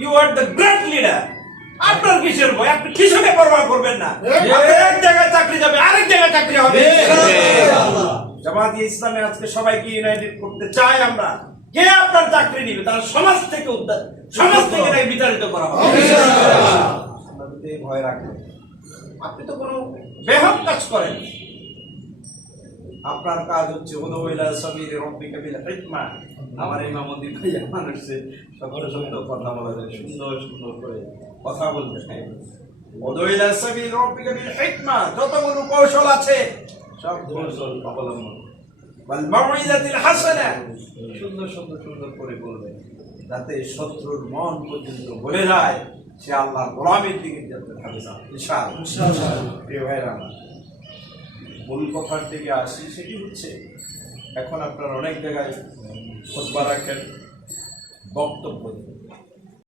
You are the great leader আপনার কিসের ভয় আপনি কিসকে পরোয়া করবেন না। আপনার এক জায়গায় চাকরি যাবে আরেক জায়গায় চাকরি হবে। জামাত ইসলামে আজকে সবাইকে ইউনাইটেড করতে চাই আমরা। কে আপনার চাকরি নিবে? তার সমাজ থেকে উদ্ধার সমাজ থেকে নাকি বিতাড়িত করা হবে। ভয় রাখবেন। আপনি তো কোনো বেহক কাজ করেন। আপনার কাজ হচ্ছে উদবিলা সবির রব্বিকা বিল হিকমা আমার ইমামতি ভাইয়া মানুষে সত্য সত্য কথা বলা যায় সুন্দর সুন্দর করে কথা বলতে চাই উদবিলা সবির রব্বিকা বিল হিকমা যতগুলো কৌশল আছে সব কৌশল অবলম্বন। ওয়াল মাউইজাতিল হাসানা। সুন্দর সুন্দর সুন্দর করে বলবেন যাতে শত্রুর মন পর্যন্ত বলে যায় সে আল্লাহর গোলামের দিকে যেতে থাকবে ইনশাআল্লাহ। প্রিয় ভাইরা আমার মূল কথার দিকে আসি সেটি হচ্ছে এখন আপনার অনেক জায়গায় খোঁজবা রাখেন বক্তব্য